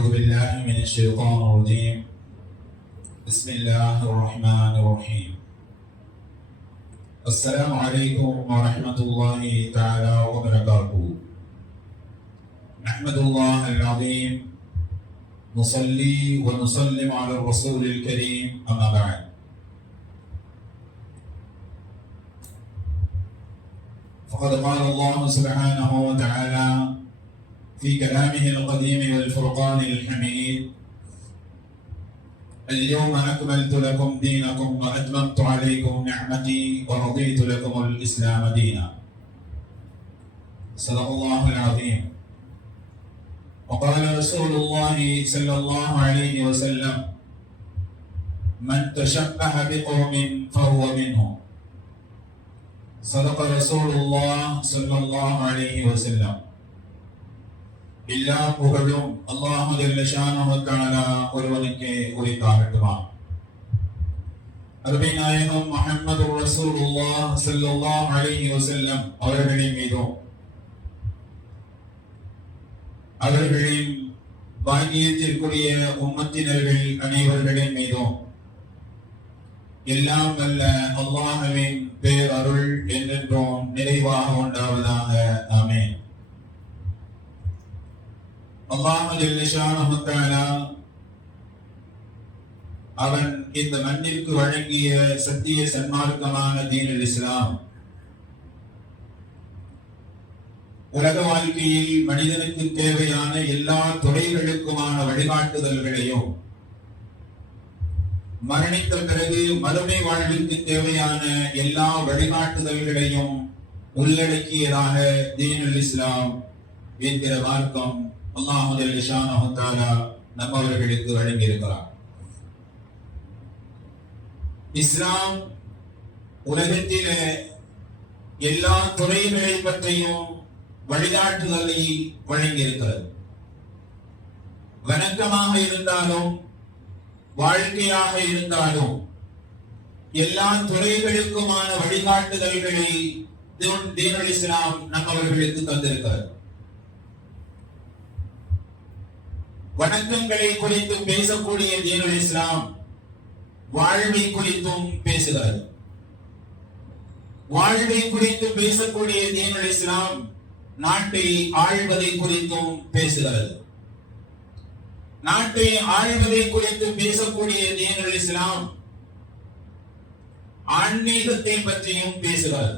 أعوذ بالله من الشيطان الرجيم. بسم الله الرحمن الرحيم. السلام عليكم ورحمة الله تعالى وبركاته. نحمد الله العظيم، نصلي ونسلم على الرسول الكريم، أما بعد. فقد قال الله سبحانه وتعالى في كلامه القديم والفرقان الحميد: اليوم أكملت لكم دينكم وأتممت عليكم نعمتي ورضيت لكم الإسلام دينا. صدق الله العظيم. وقال رسول الله صلى الله عليه وسلم: من تشبه بقوم فهو منهم. صدق رسول الله صلى الله عليه وسلم. எல்லா புகழும் அல்லாஹ் ஜல்ல ஷானஹு தஆலா ஒருவனுக்கே உரித்தாகட்டுமா. அருமை நாயகம் முஹம்மது ரசூலுல்லாஹ் ஸல்லல்லாஹு அலைஹி வஸல்லம் அவர்களின் மீதும் அவர்களின் பாக்கியத்திற்குரிய உம்மத்தினர்கள் அனைவர்களின் மீதும் எல்லாம் வல்ல அல்லாஹ்வின் பேரருள் என்றென்றும் நிறைவாக உண்டாவதாக. ஆமீன். அல்லாஹ் ஜல்ல ஷானஹு தஆலா அவன் இந்த மண்ணிற்கு வழங்கிய சத்திய சன்மார்க்கமான தீனுல் இஸ்லாம் உலக வாழ்க்கையில் மனிதனுக்கு தேவையான எல்லா துறைகளுக்குமான வழிகாட்டுதல்களையும், மரணித்த பிறகு மறுமை வாழ்விற்கு தேவையான எல்லா வழிகாட்டுதல்களையும் உள்ளடக்கியதாக தீனுல் இஸ்லாம் என்கிற மார்க்கம் அல்லாஹ் ஜல்ல ஷானஹு தஆலா நம்மவர்களுக்கு வழங்கியிருக்கிறார். இஸ்லாம் உலகத்திலே எல்லா துறைகளை பற்றியும் வழிகாட்டுதலை வழங்கியிருக்கிறது. வணக்கமாக இருந்தாலும் வாழ்க்கையாக இருந்தாலும் எல்லா துறைகளுக்குமான வழிகாட்டுதல்களை தீனுல் இஸ்லாம் நம்மவர்களுக்கு தந்திருக்கிறது. வணக்கங்களை குறித்து பேசக்கூடிய தீனுல் இஸ்லாம் வாழ்வை குறித்தும் பேசுகிறது. வாழ்வை குறித்து பேசக்கூடிய தீனுல் இஸ்லாம் நாட்டை ஆள்வதை குறித்தும் பேசுகிறது. நாட்டை ஆள்வதை குறித்து பேசக்கூடிய தீனுல் இஸ்லாம் ஆன்மீகத்தை பற்றியும் பேசுகிறது.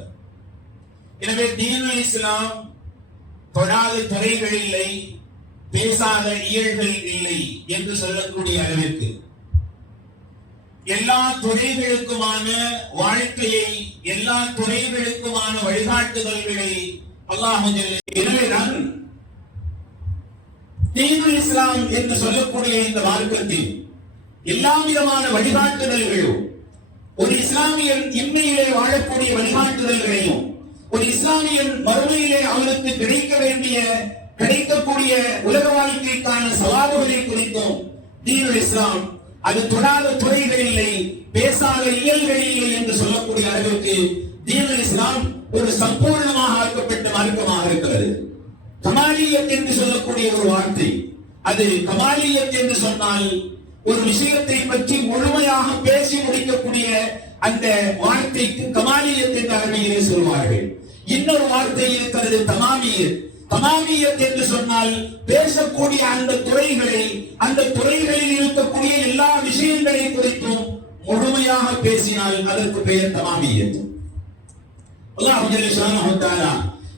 எனவே தீனுல் இஸ்லாம் தொடாத துறைகள் இல்லை, பேசாத இயல்கள் இல்லை என்று சொல்லக்கூடிய அளவிற்கு எல்லா துறைகளுக்குமான வாழ்க்கையை, எல்லா துறைகளுக்குமான வழிகாட்டுதல்களை அல்லாஹ் எனவேதான் தீனுல் இஸ்லாம் என்று சொல்லக்கூடிய இந்த மார்க்கத்தில் எல்லா விதமான வழிகாட்டுதல்களும், ஒரு இஸ்லாமியன் இம்மையிலே வாழக்கூடிய வழிகாட்டுதல்களையும், ஒரு இஸ்லாமியன் மறுமையிலே அவனுக்கு கிடைக்கக்கூடிய உலக வாழ்க்கைக்கான சவால்களை குறித்தும் தீனுல் இஸ்லாம் அது தொடாத துறைகள் இல்லை, பேசாத இயல்கள் இல்லை என்று சொல்லக்கூடிய அளவிற்கு தீனுல் இஸ்லாம் ஒரு சம்பூர்ணமாக ஆக்கப்பட்ட மார்க்கமாக இருக்கிறது. கமாலியத் என்று சொல்லக்கூடிய ஒரு வார்த்தை, அது கமாலியத் என்று சொன்னால் ஒரு விஷயத்தை பற்றி முழுமையாக பேசி முடிக்கக்கூடிய அந்த வார்த்தைக்கு கமாலியத் என்று அரபியிலே சொல்வார்கள். இன்னொரு வார்த்தை இருக்கிறது தமாமியத். தமாமியத் என்று சொன்னால் பேசக்கூடிய அந்த துறைகளை, அந்த துறைகளில் இருக்கக்கூடிய எல்லா விஷயங்களை குறித்தும் முழுமையாக பேசினால் அதற்கு பெயர் தமாமியத். அல்லாஹ் ஜல்ல ஷானஹு தஆலா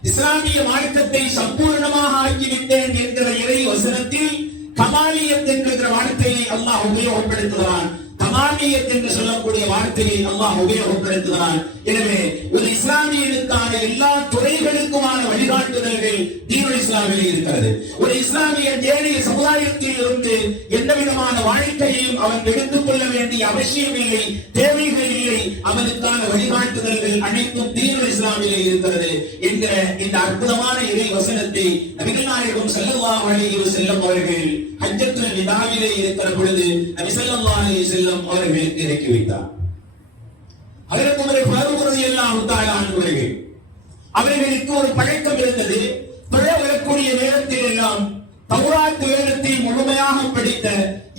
இஸ்லாமிய மார்க்கத்தை சம்பூர்ணமாக ஆக்கிவிட்டேன் என்கிற இறை வசனத்தில் கமாலியத் என்கிற வார்த்தையை அல்லாஹ் உபயோகப்படுத்துகிறான். கமாலியத் என்று சொல்லக்கூடிய வார்த்தையை அல்லாஹ் உபயோகப்படுத்துகிறான். எனவே ஒரு இஸ்லாமியனுக்கான எல்லா துறைகளுக்குமான வழிகாட்டுதல்கள் தீனுல் இஸ்லாமில் இருக்கிறது. ஒரு இஸ்லாமிய ஏனைய சமுதாயத்தில் இருந்து எந்த விதமான வாழ்க்கையையும் அவன் எடுத்துக் கொள்ள வேண்டிய அவசியம் இல்லை, தேவைகள் இல்லை. அவனுக்கான வழிகாட்டுதல்கள் அனைத்தும் தீனுல் இஸ்லாமிலே இருக்கிறது என்கிற இந்த அற்புதமான இறை வசனத்தை நபிகள் நாயகம் ஸல்லல்லாஹு அலைஹி வஸல்லம் அவர்கள் ஹஜ்ஜத்துல் விதாவிலே இருக்கிற பொழுது நபி ஸல்லல்லாஹு அலைஹி வஸல்லம் அவர்களுக்கு இறக்கி வைத்தார். ஹஜ்ரத் உமர் ஃபாரூக் ரலியல்லாஹு தஆலா அவர்களுக்கு ஒரு பழக்கம் இருந்தது. தொழ வரக்கூடிய நேரத்தில் எல்லாம் தௌராத் வேதத்தை முழுமையாக படித்த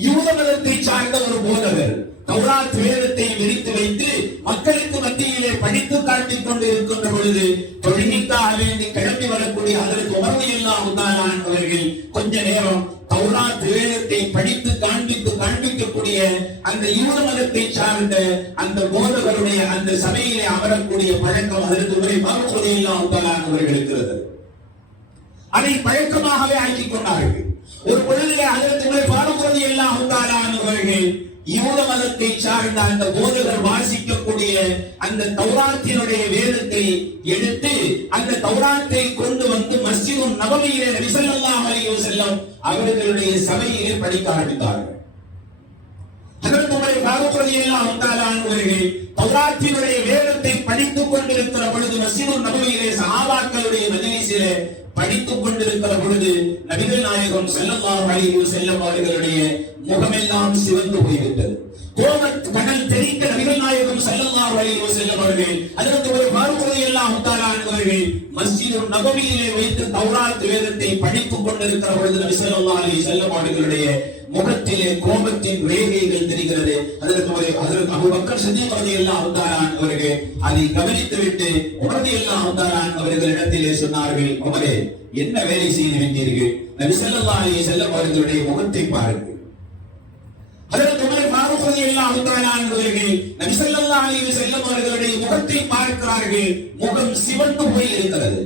யூத மதத்தை சார்ந்த ஒரு போதகர் தௌராத் வேதத்தை விரித்து வைத்து மக்களுக்கு மத்தியிலே படித்து காட்டிக் கொண்டு இருக்கின்ற பொழுது தொழுகைக்காக வேண்டி கிளம்பி வரக்கூடிய அதற்கு உமரலியல்லாஹு தஆலா அவர்கள் கொஞ்ச நேரம் தௌராத் வேதத்தை படித்து காண்பிக்கக்கூடிய அந்த யூத மதத்தை சார்ந்த அந்த போதகருடைய அந்த சபையிலே அமரக்கூடிய பழக்கம் அதற்கு உமரலியல்லாஹு தஆலா அவர்கள் இருக்கிறது. அதை பழக்கமாகவே ஆக்கிக் கொண்டார்கள். ஒரு பொழுதிலே அதற்கு ரலியல்லாஹு தஆலா அவர்கள் யூத மதத்தை சார்ந்த அந்த போதகர் வாசிக்கக்கூடிய அந்த தௌராத்தினுடைய வேதத்தை எடுத்து அந்த தௌராத்தை கொண்டு வந்து மஸ்ஜிது நபவியிலே நபி ஸல்லல்லாஹு அலைஹி வஸல்லம் அவர்களுடைய சபையிலே படிக்க ஆரம்பித்தார்கள். ஹஜ்ரத் உமர் ஃபாரூக் ரலியல்லாஹு தஆலா அவர்கள் தௌராத்தினுடைய வேதத்தை படித்துக் கொண்டிருக்கிற பொழுது மஸ்ஜிது நபவியிலே சஹாபாக்களுடைய மஜ்லிஸிலே படித்துக் கொண்டிருக்கிற பொழுது நபிகள் நாயகம் ஸல்லல்லாஹு அலைஹி வஸல்லம் அவர்களுடைய முகமெல்லாம் சிவந்து போய்விட்டது. கோபத் கடல் தெறிக்க நபிகள் நாயகம் ஸல்லல்லாஹு அலைஹி வஸல்லம் அவர்கள் அதற்கு ஒரு ஃபாரூக் ரலியல்லாஹு தஆலா அவர்கள் மஸ்ஜிது நபவியிலே வைத்து தௌராத் வேதத்தை படித்துக் கொண்டிருக்கிற பொழுது நபி ஸல்லல்லாஹு அலைஹி வஸல்லம் அவர்களுடைய முகத்திலே கோபத்தின் ரேகைகள் தெரிகிறது. அதற்கு அபூபக்கர் ஸித்தீக் ரலியல்லாஹு தஆலா அவர்கள் அதை கவனித்துவிட்டு உமர் ரலியல்லாஹு தஆலா அவர்களிடத்திலே சொன்னார்கள், உமரே, என்ன வேலை செய்து வந்தீர்கள்? நபி ஸல்லல்லாஹு அலைஹி வஸல்லம் அவர்களுடைய முகத்தை பாருங்கள். ஹஜ்ரத் உமர் ஃபாரூக் ரலியல்லாஹு தஆலா அவர்கள் நபி ஸல்லல்லாஹு அலைஹி வஸல்லம் அவர்களுடைய முகத்தை பார்க்கிறார்கள். முகம் சிவந்து போய் இருக்கிறது.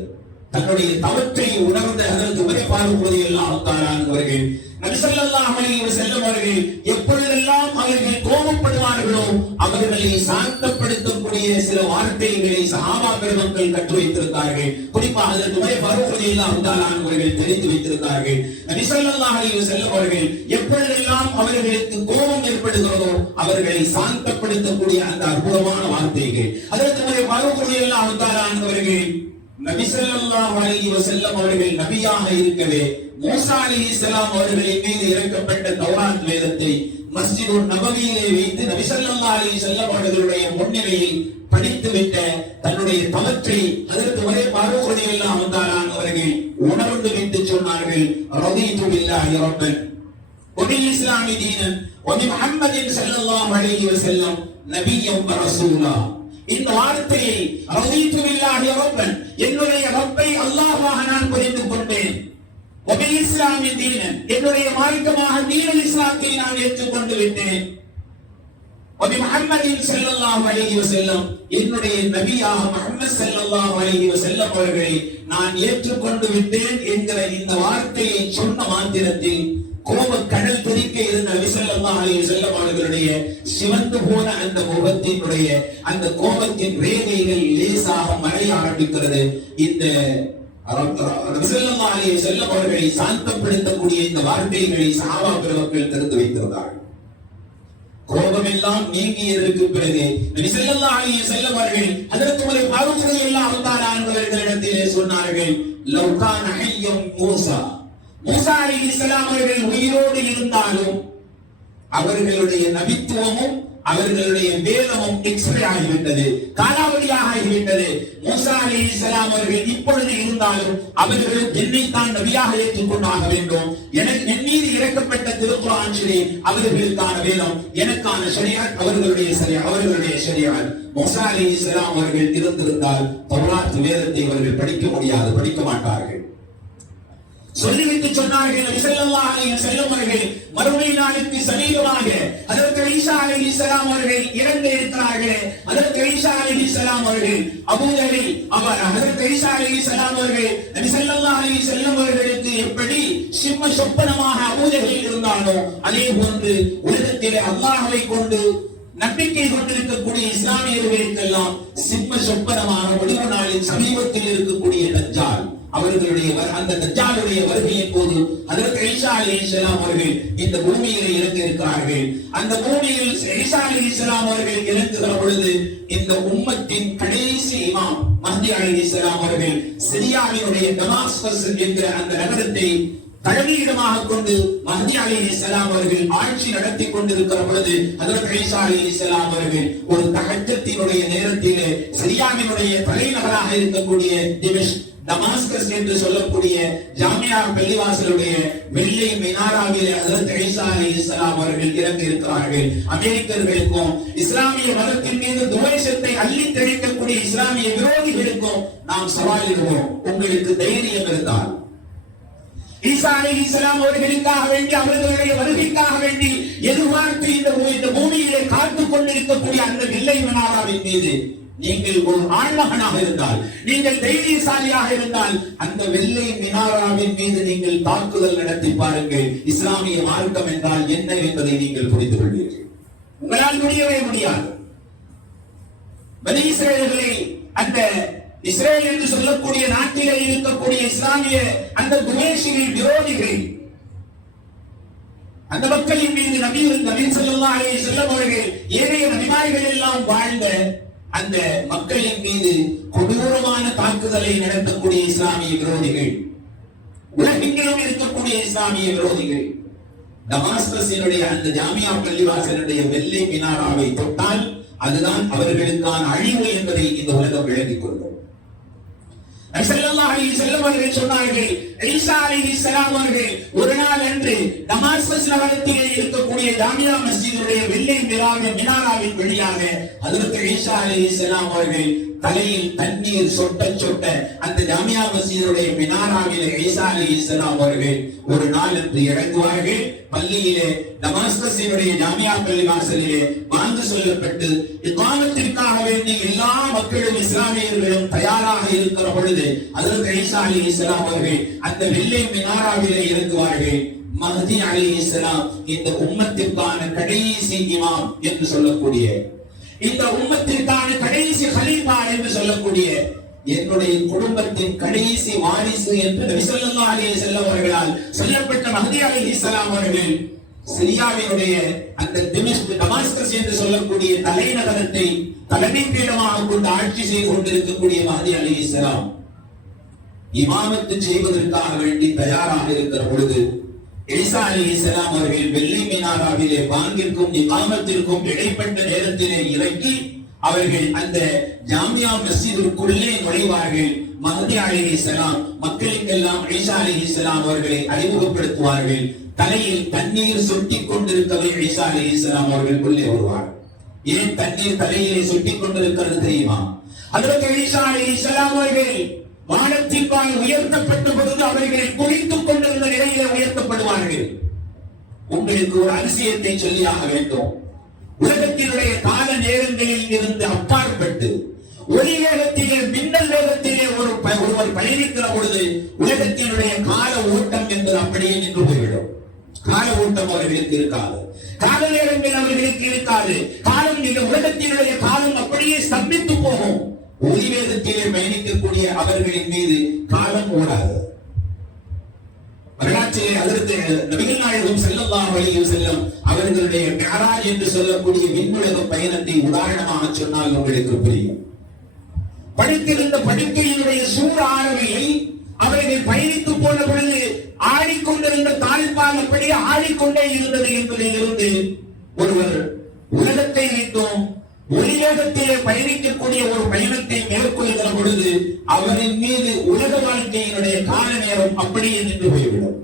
தன்னுடைய தவற்றை உணர்ந்த ஹஜ்ரத் உமர் ஃபாரூக் ரலியல்லாஹு தஆலா அவர்கள் நபி ஸல்லல்லாஹு அலைஹி வஸல்லம் அவர்கள் எப்பொழுதெல்லாம் அவர்கள் கோபப்படுவார்களோ அவர்களை சாந்தப்படுத்தக்கூடிய சில வார்த்தைகளை சஹாபா பெருமக்கள் கற்று வைத்திருந்தார்கள். குறிப்பாக ஹஜ்ரத் உமர் ஃபாரூக் ரலியல்லாஹு தஆலா அவர்கள் தெரிந்து வைத்திருந்தார்கள். நபி ஸல்லல்லாஹு அலைஹி வஸல்லம் அவர்கள் எப்பொழுதெல்லாம் அவர்களுக்கு கோபம் ஏற்படுகிறதோ அவர்களை சாந்தப்படுத்தக்கூடிய அந்த அற்புதமான வார்த்தைகள். ஹஜ்ரத் உமர் ஃபாரூக் ரலியல்லாஹு தஆலா அவர்கள் நபி ஸல்லல்லாஹு அலைஹி வஸல்லம் அவர்கள் நபியாக இருக்கவே மூசா அலைஹிஸ்ஸலாம் அவர்களின் மீது இறக்கப்பட்ட தௌராத் வேதத்தை மஸ்ஜிது நபவியிலே வைத்து நபி ஸல்லல்லாஹு அலைஹி வஸல்லம் அவர்களுடைய முன்னிலையில் படித்துவிட்ட தன்னுடைய தவற்றை ஹஜ்ரத் உமர் ஃபாரூக் ரலியல்லாஹு தஆலா அவர்கள் உணர்ந்து விட்டு சொன்னார்கள், ரதீது பில்லாஹி ரப்பன் வ பில் இஸ்லாமி தீனன் வ பி முஹம்மதின் ஸல்லல்லாஹு அலைஹி வஸல்லம் நபிய்யன் வ ரசூலா. இந்த வார்த்தையை ரதீது பில்லாஹி ரப்பன், என்னுடைய ரப்பை அல்லாஹ்வாக நான் புரிந்து கொண்டேன், வ பில் இஸ்லாமி தீனன், என்னுடைய மார்க்கமாக தீனுல் இஸ்லாத்தை நான் ஏற்றுக்கொண்டு விட்டேன், வ பி முஹம்மதின் ஸல்லல்லாஹு அலைஹி வஸல்லம், என்னுடைய நபியாக முஹம்மது ஸல்லல்லாஹு அலைஹி வஸல்லம் அவர்களை நான் ஏற்றுக்கொண்டு விட்டேன் என்கிற இந்த வார்த்தையை சொன்ன மாத்திரத்தில் கோப கடல் தெறிக்க இருந்த நபி ஸல்லல்லாஹு அலைஹி வஸல்லம் அவர்களுடைய சிவந்து போன அந்த முகத்தினுடைய அந்த கோபத்தின் ரேகைகள் லேசாக மறைய ஆரம்பிக்கிறது. இந்த நபி ஸல்லல்லாஹு அலைஹி வஸல்லம் அவர்களை சாந்தப்படுத்தக்கூடிய இந்த வார்த்தைகளை சஹாபா பெருமக்கள் தெரிந்து வைத்திருந்தார்கள். கோபமெல்லாம் நீங்கியதற்கு பிறகு நபி ஸல்லல்லாஹு அலைஹி வஸல்லம் அவர்கள் ஹஜ்ரத் உமர் ஃபாரூக் ரலியல்லாஹு தஆலா அவர்களிடத்திலே சொன்னார்கள், லவ் கான ஹய்யம் மூஸா, மூஸா அலைஹிஸ்ஸலாம் அவர்கள் உயிரோடு இருந்தாலும் அவர்களுடைய நபித்துவமும் அவர்களுடைய வேதமும் எக்ஸ்பைர் ஆகிவிட்டது, காலாவதியாக ஆகிவிட்டது. மூஸா அலைஹிஸ்ஸலாம் அவர்கள் இப்பொழுது இருந்தாலும் அவர்கள் என்னைத்தான் நபியாக ஏற்றுக்கொண்டாக வேண்டும். என் மீது இறக்கப்பட்ட திருக்குர்ஆன் ஷரீஃப் அவர்களுக்கான வேதம், எனக்கான ஷரீஅத் அவர்களுடைய ஷரீஅத். மூஸா அலைஹிஸ்ஸலாம் அவர்கள் இருந்திருந்தால் தௌராத் வேதத்தை அவர்கள் படிக்க முடியாது, படிக்க மாட்டார்கள். சொல்லிவிட்டு சொன்னார்கள், நபி ஸல்லல்லாஹு அலைஹி வஸல்லம் அவர்கள் மறுமை நாளுக்கு சமீபமாக ஹஜ்ரத் ஈசா அலைஹிஸ்ஸலாம் அவர்கள் இறந்து இருக்கிறார்கள். ஹஜ்ரத் ஈசா அலைஹிஸ்ஸலாம் அவர்கள் அபூஜஹல் ஹஜ்ரத் ஈசா அலைஹிஸ்ஸலாம் அவர்கள் நபி ஸல்லல்லாஹு அலைஹி வஸல்லம் அவர்களுக்கு எப்படி சிம்ம சொப்பனமாக அபூஜஹல் இருந்தானோ அதே போன்று உலகத்திலே அல்லாஹ்வை கொண்டு நம்பிக்கை கொண்டிருக்கக்கூடிய இஸ்லாமியர்களுக்கெல்லாம் சிம்ம சொப்பனமான முடிவு நாளின் சமீபத்தில் இருக்கக்கூடிய தஜ்ஜால் அவர்களுடைய அந்த தஜ்ஜாலுடைய வருகையின் போது ஹஜ்ரத் ஈசா அலைஹிஸ்ஸலாம் அவர்கள் இந்த பூமியிலே இறங்க இருக்கிறார்கள். அந்த பூமியில் ஈசா அலைஹிஸ்ஸலாம் அவர்கள் இறங்குகிற பொழுது இந்த உம்மத்தின் கடைசி இமாம் மஹ்தி அலைஹிஸ்ஸலாம் அவர்கள் சிரியாவினுடைய டமாஸ்கஸ் என்கிற அந்த நகரத்தை தலைமையிடமாக கொண்டு மஹ்தி அலைஹிஸ்ஸலாம் அவர்கள் ஆட்சி நடத்தி கொண்டிருக்கிற பொழுது ஹஜ்ரத் ஈசா அலைஹிஸ்ஸலாம் அவர்கள் ஒரு தஹஜ்ஜுதினுடைய நேரத்திலே சிரியாவினுடைய தலைநகராக இருக்கக்கூடிய டமாஸ்கஸ் என்று சொல்லக்கூடிய ஜாமியா பள்ளிவாசலுடைய வெள்ளை மினாராவிலே ஹஜ்ரத் ஈசா அலைஹிஸ்ஸலாம் அவர்கள் இறங்கி இருக்கிறார்கள். அமெரிக்கர்களுக்கும் இஸ்லாமிய மதத்தின் மீது துவேஷத்தை அள்ளி தெளிக்கக்கூடிய இஸ்லாமிய விரோதிகளுக்கும் நாம் சவாலிடுவோம். உங்களுக்கு தைரியம் இருந்தால் ஈசா அலைஹிஸ்ஸலாம் அவர்களுக்காக வேண்டி, அவர்களுடைய வருகைக்காக வேண்டி எதிர்பார்த்து இந்த பூமியிலே காத்துக் கொண்டிருக்கக்கூடிய அந்த வெள்ளை மினாராவின் மீது நீங்கள் ஒரு ஆண்மகனாக இருந்தால், நீங்கள் தைரியசாலியாக இருந்தால், அந்த வெள்ளை மினாராவின் மீது நீங்கள் தாக்குதல் நடத்தி பாருங்கள். இஸ்லாமிய மார்க்கம் என்றால் என்ன என்பதை நீங்கள் புரிந்து கொள்வீர்கள். உங்களால் முடியவே முடியாது. பனி இஸ்ரேலர்களை, அந்த இஸ்ரேல் என்று சொல்லக்கூடிய நாட்டிலே இருக்கக்கூடிய இஸ்லாமிய அந்த குரேஷிகள் விரோதிகள், அந்த மக்களின் மீது நபி ஸல்லல்லாஹு அலைஹி வஸல்லம் அவர்கள் ஏனைய நபிமார்கள் எல்லாம் வாழ்ந்த அந்த மக்களின் மீது கொடூரமான தாக்குதலை நடத்தக்கூடிய இஸ்லாமிய விரோதிகள், உலகெங்கிலும் இருக்கக்கூடிய இஸ்லாமிய விரோதிகள் டமாஸ்கஸினுடைய அந்த ஜாமியா பள்ளிவாசலுடைய வெள்ளை மினாராவை தொட்டால் அதுதான் அவர்களுக்கான அழிவு என்பதை இந்த உலகம் விளங்கிக் கொள்ளும். ஸல்லல்லாஹு அலைஹி வஸல்லம் அவர்கள் சொன்னார்கள், ஈசா அலைஹிஸ்ஸலாம் அவர்கள் ஒரு நாள் அன்று டமாஸ்கஸ் நகரத்திலே இருக்கக்கூடிய ஜாமியா மஸ்ஜிதுடைய வெள்ளை மினாராவின் வழியாக ஹஜ்ரத் ஈசா அலைஹிஸ்ஸலாம் அவர்கள் தலையில் தண்ணீர் சொட்ட சொட்ட அந்த ஜாமியா மஸ்ஜிதுடைய மினாராவிலே ஈசா அலைஹிஸ்ஸலாம் அவர்கள் ஒரு நாள் அன்று இறங்குவார்கள். பள்ளியிலே டமாஸ்கஸினுடைய ஜாமியா பள்ளிவாசலிலே வாங்கு சொல்லப்பட்டு இக்காமத்திற்காக வேண்டி எல்லா மக்களும் இஸ்லாமியர்களும் தயாராக இருக்கிற பொழுது ஹஜ்ரத் ஈசா அலைஹிஸ்ஸலாம் அவர்கள் அந்த வெள்ளை மினாராவிலே இறங்குவார்கள். மஹ்தி அலைஹிஸ்ஸலாம் இந்த உம்மத்திற்கான கடைசி இமாம் என்று சொல்லக்கூடிய, இந்த உம்மத்திற்கான கடைசி கலீஃபா என்று சொல்லக்கூடிய, என்னுடைய குடும்பத்தின் கடைசி வாரிசு என்று நபி ஸல்லல்லாஹு அலைஹி வஸல்லம் அவர்களால் சொல்லப்பட்ட மஹ்தி அலைஹிஸ்ஸலாம் அவர்கள் சிரியாவினுடைய அந்த டமாஸ்கஸ் என்று சொல்லக்கூடிய தலைநகரத்தை தலைமை பீடமாக கொண்டு ஆட்சி செய்து கொண்டிருக்கக்கூடிய மஹ்தி அலைஹிஸ்ஸலாம் இமாமத்து செய்வதற்காக வேண்டி தயாராக இருக்கிற பொழுது ஈசா அலைஹிஸ்ஸலாம் அவர்கள் வெள்ளை மினாராவிலே வாங்கிற்கும் இமாமத்திற்கும் இடைப்பட்ட நேரத்திலே இறங்கி அவர்கள் அந்த ஜாமியா மஸ்ஜிதிற்குள்ளே நுழைவார்கள். மஹ்தி அலைஹிஸ்ஸலாம் மக்களுக்கெல்லாம் ஈசா அலைஹிஸ்ஸலாம் அவர்களை அறிமுகப்படுத்துவார்கள். தலையில் தண்ணீர் சொட்டிக் கொண்டிருக்கவே ஈசா அலைஹிஸ்ஸலாம் அவர்கள் உள்ளே வருவார். ஏன் தண்ணீர் தலையிலே சொட்டிக் கொண்டிருக்கிறது தெரியுமா? ஹஜ்ரத் ஈசா அலைஹிஸ்ஸலாம் அவர்கள் வானத்திற்காக உயர்த்தப்பட்ட பொழுது அவர்கள் குளித்துக் கொண்டிருந்த நிலையிலே உயர்த்தப்படுவார்கள். உங்களுக்கு ஒரு அதிசயத்தை சொல்லியாக வேண்டும். உலகத்தினுடைய கால நேரங்களில் இருந்து அப்பாற்பட்டு ஒளி வேகத்திலே, மின்னல் வேகத்திலே ஒருவர் பயணிக்கிற பொழுது உலகத்தினுடைய கால ஓட்டம் என்பது அப்படியே நின்று போய்விடும். கால ஓட்டம் அவர்களுக்கு இருக்காது, கால நேரங்கள் அவர்களுக்கு இருக்காது. காலம், இந்த உலகத்தினுடைய காலம் அப்படியே ஸ்தம்பித்து போகும். ஒளி வேகத்திலே பயணிக்கக்கூடிய அவர்களின் மீது காலம் ஓடாது. வரலாற்றிலே அதற்கு நபிகள் நாயகம் ஸல்லல்லாஹு அலைஹி வஸல்லம் அவர்களுடைய மிஅராஜ் என்று சொல்லக்கூடிய விண்ணுலக பயணத்தை உதாரணமாக சொன்னால் உங்களுக்கு புரியும். படித்திருந்த படிக்கையினுடைய சூழ் ஆழவில்லை. அவர்கள் பயணித்து போன பொழுது ஆடிக்கொண்டிருந்த தாழ்பால் அப்படியே ஆடிக்கொண்டே இருந்தது என்பதிலிருந்து ஒருவர் உலகத்தை வைத்தோம் ஒளிவேகத்திலே பயணிக்கக்கூடிய ஒரு பயணத்தை மேற்கொள்கிற பொழுது அவரின் மீது உலக வாழ்க்கையினுடைய கால நேரம் அப்படியே நின்று போய்விடும்.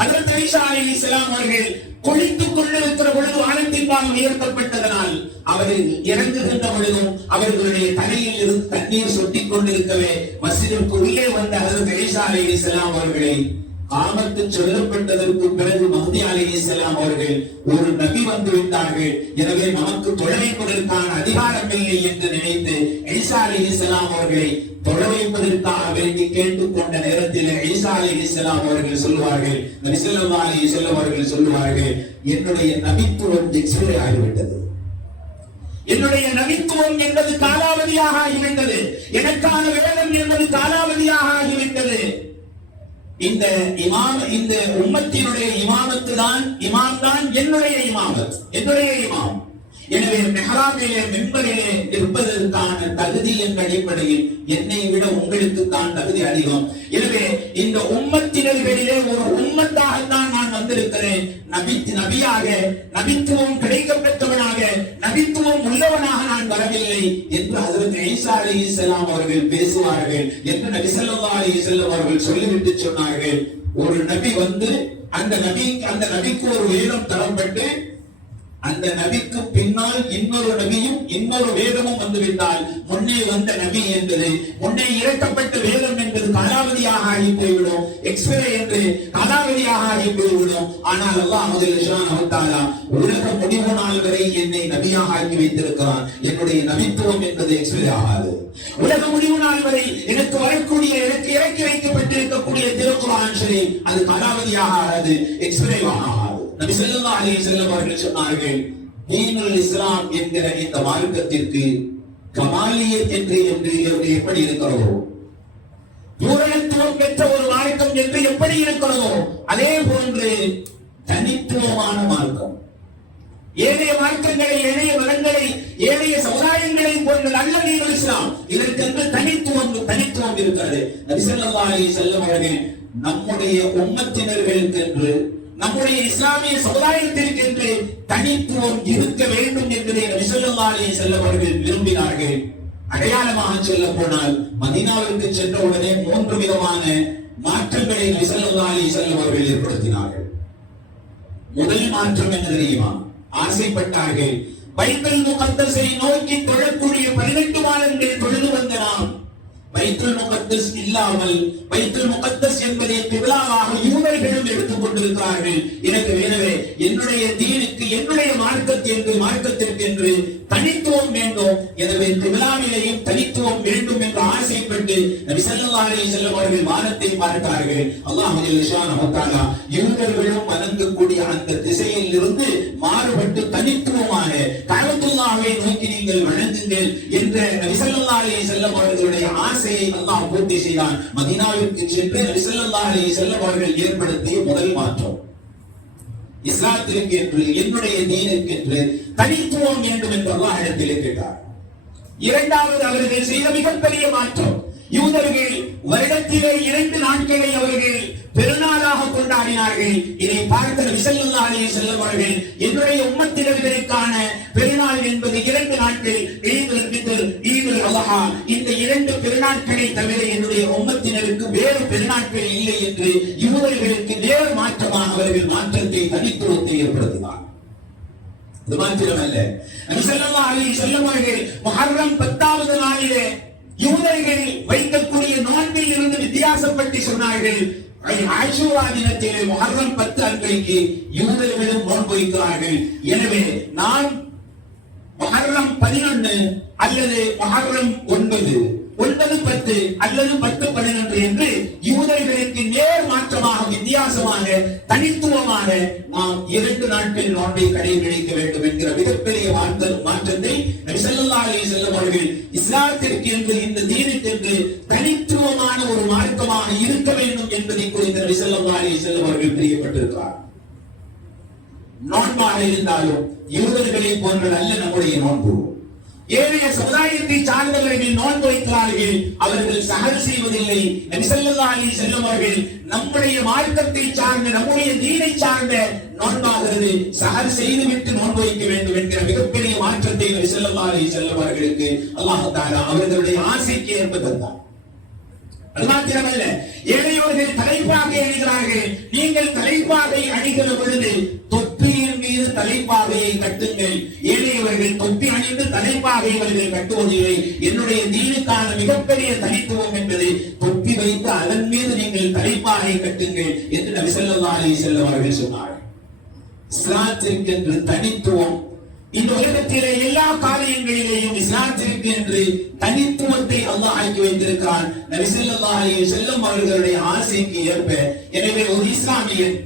ஹஜ்ரத் ஈசா அலைஹிஸ்ஸலாம் அவர்கள் குளித்துக் கொண்டிருக்கிற பொழுது வானத்தின்பால் உயர்த்தப்பட்டதனால் அவர்கள் இறங்குகின்ற பொழுதும் அவர்களுடைய தலையில் இருந்து தண்ணீர் சொட்டிக் கொண்டிருக்கவே மஸ்ஜிதிற்கு உள்ளே வந்த ஹஜ்ரத் ஈசா அலைஹிஸ்ஸலாம் அவர்களை ஆமத்து சொல்லப்பட்டதற்கு பிறகு மஹ்தி அலைஹிஸ்ஸலாம் அவர்கள் ஒரு நபி வந்து விட்டார்கள், எனவே நமக்கு தொழ வைப்பதற்கான அதிகாரம் இல்லை என்று நினைத்து ஈசா அலைஹிஸ்ஸலாம் அவர்களை தொழ வைப்பதற்காக வேண்டி கேட்டுக்கொண்ட நேரத்தில் ஈசா அலைஹிஸ்ஸலாம் அவர்கள் சொல்லுவார்கள், நபி ஸல்லல்லாஹு அலைஹி வஸல்லம் அவர்கள் சொல்லுவார்கள், என்னுடைய நபித்துவம் எக்ஸ்பைர் ஆகிவிட்டது, என்னுடைய நபித்துவம் என்பது காலாவதியாக ஆகிவிட்டது, எனக்கான வேதம் என்பது காலாவதியாக ஆகிவிட்டது. இந்த உம்மத்தினுடைய இமாமத்து தான், இமாம் தான் என்னுடைய இமாமத், என்னுடைய இமாம். எனவே மெஹராபிலே மெம்பரிலே இருப்பதற்கான தகுதி என்ற அடிப்படையில் என்னை விட உங்களுக்கு தான் தகுதி அதிகம். எனவே இந்த உம்மத்தினர்களிலே ஒரு உம்மத்தாகத்தான் நான் வந்திருக்கிறேன். நபியாக நபித்துவம் கிடைக்கப் பெற்றவனாக நபித்துவம் உள்ளவனாக நான் வரவில்லை என்று ஹஜ்ரத் ஈசா அலைஹிஸ்ஸலாம் அவர்கள் பேசுவார்கள் என்று நபி ஸல்லல்லாஹு அலைஹி வஸல்லம் அவர்கள் சொல்லிவிட்டு சொன்னார்கள். ஒரு நபி வந்து அந்த நபிக்கு ஒரு வேதம் தரப்பட்டு அந்த நபிக்கு பின்னால் இன்னொரு நபியும் இன்னொரு வேதமும் வந்துவிட்டால் முன்னே வந்த நபி என்பது முன்னே இறக்கப்பட்ட வேதம் என்பது காலாவதியாக ஆகி போய்விடும். எக்ஸ்பிரே என்று காலாவதியாக ஆகி போய்விடும். ஆனால் அல்லாஹ் சுப்ஹானஹு வ தஆலா உலக முடிவு நாள் வரை என்னை நபியாக ஆக்கி வைத்திருக்கிறான். என்னுடைய நபித்துவம் என்பது எக்ஸ்பிரே ஆகாது. உலக முடிவு நாள் வரை எனக்கு வரக்கூடிய எனக்கு இறக்கி வைக்கப்பட்டிருக்கக்கூடிய திருக்குர்ஆன் ஷரீஃப் அது காலாவதியாக ஆகாது, எக்ஸ்பிரே ஆகாது. நபி ஸல்லல்லாஹு அலைஹி வஸல்லம் அவர்கள் சொன்னார்கள், தீனுல் இஸ்லாம் என்கிற இந்த மார்க்கத்திற்கு கமாலியத் என்று எப்படி இருக்கிறதோ, பூரணத்துவம் பெற்ற ஒரு மார்க்கம் என்று எப்படி இருக்கிறதோ அதே போன்று தனித்துவமான மார்க்கம். ஏனைய மார்க்கங்களை, ஏனைய மதங்களை, ஏனைய சமுதாயங்களை போன்ற நல்ல தீனுல் இஸ்லாம் இதற்கென்று தனித்துவம் இருக்கிறது. நபி ஸல்லல்லாஹு அலைஹி வஸல்லம் அவர்கள் நம்முடைய உம்மத்தினர்களுக்கென்று நம்முடைய இஸ்லாமிய சமுதாயத்திற்கு என்று தனித்துவம் இருக்க வேண்டும் என்பதை நபி ஸல்லல்லாஹு அலைஹி வஸல்லம் அவர்கள் விரும்பினார்கள். அடையாளமாக சொல்ல போனால் மதீனாவிற்கு சென்ற உடனே 3 விதமான மாற்றங்களை நபி ஸல்லல்லாஹு அலைஹி வஸல்லம் அவர்கள் ஏற்படுத்தினார்கள். முதல் மாற்றம் என்ன தெரியுமா? ஆசைப்பட்டார்கள், பைத்துல் முகத்தஸை நோக்கி தொழக்கூடிய 18 மாதங்கள் தொழுது வந்த நாம் பைத்துல் முகத்தஸ் இல்லாமல் பைத்துல் முகத்தஸ் என்பதை கிப்லாவாக யூதர்களும் எடுத்துக் கொண்டிருக்கிறார்கள். எனவே என்னுடைய தீனுக்கு, என்னுடைய மார்க்கத்திற்கு என்று தனித்துவம் வேண்டும். எனவே கிப்லாவிலேயும் தனித்துவம் வேண்டும் என்று ஆசைப்பட்டு நபி ஸல்லல்லாஹு அலைஹி வஸல்லம் அவர்கள் வானத்தை பார்த்தார்கள். அல்லாஹ் சுப்ஹானஹு வ தஆலா யூதர்களும் வணங்கக்கூடிய அந்த திசையில் இருந்து மாறுபட்டு தனித்துவமாக கஅபத்துல்லாஹை நோக்கி நீங்கள் வணங்குங்கள் என்ற நபி ஸல்லல்லாஹு அலைஹி வஸல்லம் அவர்களுடைய ஆசையை அல்லாஹ் பூர்த்தி செய்தான். மதீனாவிற்கு சென்று நபி ஸல்லல்லாஹு அலைஹி வஸல்லம் அவர்கள் ஏற்படுத்திய முதல் மாற்றம், இஸ்லாத்திற்கு என்று, என்னுடைய தீனுக்கு என்று தனித்துவம் வேண்டும் என்று அல்லாஹ் இடத்திலே கேட்டார். இரண்டாவது அவர்கள் செய்த மிகப்பெரிய மாற்றம், யூதர்கள் வருடத்திலே 2 நாட்களை அவர்கள் பெருநாளாக கொண்டாடினார்கள். இதை பார்த்த நபி ஸல்லல்லாஹு அலைஹி வஸல்லம் அவர்கள் என்னுடைய உம்மத்தினர்களுக்கான பெருநாள் என்பது 2 நாட்கள், ஈதுல் ஃபித்ர், ஈதுல் அல்ஹா, இந்த 2 பெருநாட்களை தவிர என்னுடைய உம்மத்தினருக்கு வேறு பெருநாட்கள் இல்லை என்று யூதர்களுக்கு வேறு மாற்றமாக அவர்கள் மாற்றத்தை, தனித்துவத்தை ஏற்படுத்தினார். இது மாத்திரமல்ல, நபி ஸல்லல்லாஹு அலைஹி வஸல்லம் அவர்கள் முஹர்ரம் 10வது நாளிலே யூதர்கள் வைக்கக்கூடிய நோன்பில் இருந்து வித்தியாசப்பட்டு சொன்னார்கள். ஆஷூரா தினத்திலே முஹர்ரம் 10 அன்றைக்கு யூதர்களும் நோன்பு வைக்கிறார்கள். எனவே நான் முஹர்ரம் 11 அல்லது முஹர்ரம் 9, 9-10 அல்லது 10-11 என்று யூதர்களுக்கு நேர் மாற்றமாக, வித்தியாசமாக, தனித்துவமாக நாம் 2 நாட்கள் நோன்பை கடைபிடிக்க வேண்டும் என்கிற மிகப்பெரிய மாற்றத்தை நபி ஸல்லல்லாஹு அலைஹி வஸல்லம் அவர்கள் இஸ்லாத்திற்கு என்று, இந்த தீனுக்கு என்று தனித்துவமான ஒரு மார்க்கமாக இருக்க வேண்டும் என்பதை குறித்து நபி ஸல்லல்லாஹு அலைஹி வஸல்லம் அவர்கள் பிரியப்பட்டிருக்கிறார். நோன்பாக இருந்தாலும் யூதர்களை போன்ற நல்ல நம்முடைய நோன்பு. ஏனைய சமுதாயத்தை சார்ந்தவர்கள் நோன்பு வைக்கிறார்கள், அவர்கள் சஹர் செய்வதில்லை. நபி ஸல்லல்லாஹு அலைஹி வஸல்லம் அவர்கள் நம்முடைய மார்க்கத்தை சார்ந்த, நம்முடைய தீனை சார்ந்த நோன்பாகிறது, சஹர் செய்துவிட்டு நோன்பு வைக்க வேண்டும் என்கிற மிகப்பெரிய மாற்றத்தை நபி ஸல்லல்லாஹு அலைஹி வஸல்லம் அவர்களுக்கு அல்லாஹ் தஆலா அவர்களுடைய ஆசைக்கு ஏற்ப தந்தார். அது மாத்திரமல்ல, ஏனையோர்கள் தலைப்பாகை அணிகிறார்கள். நீங்கள் தலைப்பாகை அணிகிற பொழுது தொப்பியின் மீது தலைப்பாகையை கட்டுங்கள். ஏனையவர்கள் தொப்பி அணிந்து தலைப்பாகை அவர்கள் கட்டுவதில்லை. என்னுடைய தீனுக்கான மிகப்பெரிய தனித்துவம் என்பது தொப்பி வைத்து அதன் மீது நீங்கள் தலைப்பாகை கட்டுங்கள் என்று நபி ஸல்லல்லாஹு அலைஹி வஸல்லம் அவர்கள் சொன்னார்கள். இஸ்லாத்திற்கு என்று தனித்துவம், இந்த உலகத்திலே எல்லா காரியங்களிலேயும் இஸ்லாத்திற்கு என்று தனித்துவத்தை அல்லாஹ் ஆக்கி வைத்திருக்கிறான் நபி ஸல்லல்லாஹு அலைஹி வஸல்லம் அவர்களுடைய ஆசைக்கு ஏற்ப. எனவே ஒரு இஸ்லாமியன்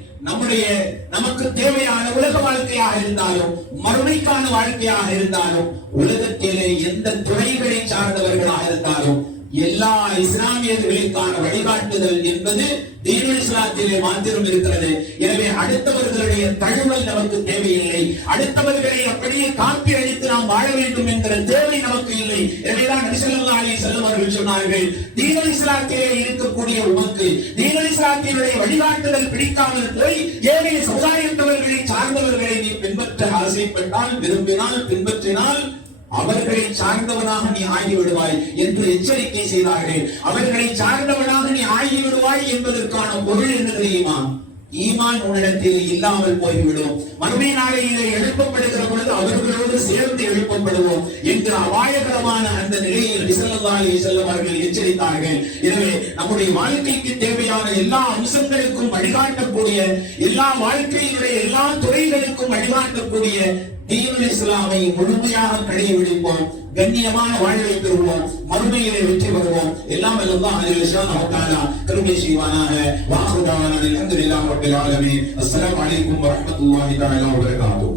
நமக்கு தேவையான உலக வாழ்க்கையாக இருந்தாலும், மறுமைக்கான வாழ்க்கையாக இருந்தாலும், உலகத்திலே எந்த துறைகளை சார்ந்தவர்களாக இருந்தாலும், எல்லா இஸ்லாமியர்களுக்கான வழிகாட்டுதல் என்பது தீனுல் இஸ்லாத்திலே மாத்திரம் இருக்கிறது. எனவே அடுத்தவர்களுடைய அடுத்தவர்களுடைய தழுவல் நமக்கு தேவையில்லை. அடுத்தவர்களை அப்படியே காப்பி அளித்து நாம் வாழ வேண்டும் என்கிற தேவை நமக்கு இல்லை. எனவேதான் நபி ஸல்லல்லாஹு அலைஹி வஸல்லம் அவர்கள் சொன்னார்கள், தீனுல் இஸ்லாத்திலே இருக்கக்கூடிய உமக்கு தீனுல் இஸ்லாத்தினுடைய வழிகாட்டுதல் பிடிக்காமல் போய் ஏனைய சமுதாயத்தவர்களை சார்ந்தவர்களை நீ பின்பற்ற ஆசைப்பட்டால், விரும்பினால், பின்பற்றினால் அவர்களை சார்ந்தவனாக நீ ஆகிவிடுவாய் என்று எச்சரிக்கை செய்தார்கள். அவர்களை சார்ந்தவனாக நீ ஆகிவிடுவாய் என்பதற்கான பொருள் என்ன தெரியுமா? ஈமான் உன்னிடத்தில் இல்லாமல் போய்விடும். மறுமை நாளையிலே எழுப்பப்படுகிற பொழுது அவர்களோடு சேர்ந்து எழுப்பப்படுவோம் என்ற அபாயகரமான அந்த நிலையில் நபி ஸல்லல்லாஹு அலைஹி வஸல்லம் அவர்கள் எச்சரித்தார்கள். எனவே நம்முடைய வாழ்க்கைக்கு தேவையான எல்லா அம்சங்களுக்கும் வழிகாட்டக்கூடிய, எல்லா வாழ்க்கையினுடைய எல்லா துறைகளுக்கும் வழிகாட்டக்கூடிய தீனுல் இஸ்லாமை முழுமையாக கடைபிடிப்போம். கண்ணியமான வாழ்வை பெறுவோம். மறுமையிலே வெற்றி பெறுவோம். எல்லாம் அல்லாஹ் சுப்ஹானஹு வ தஆலா கருணை செய்வானாக. வாஹிரு தஅவானா அல்ஹம்துலில்லாஹி ரப்பில் ஆலமீன். அஸ்ஸலாமு அலைக்கும் வ ரஹ்மத்துல்லாஹி தஆலா வ பரகாத்துஹு.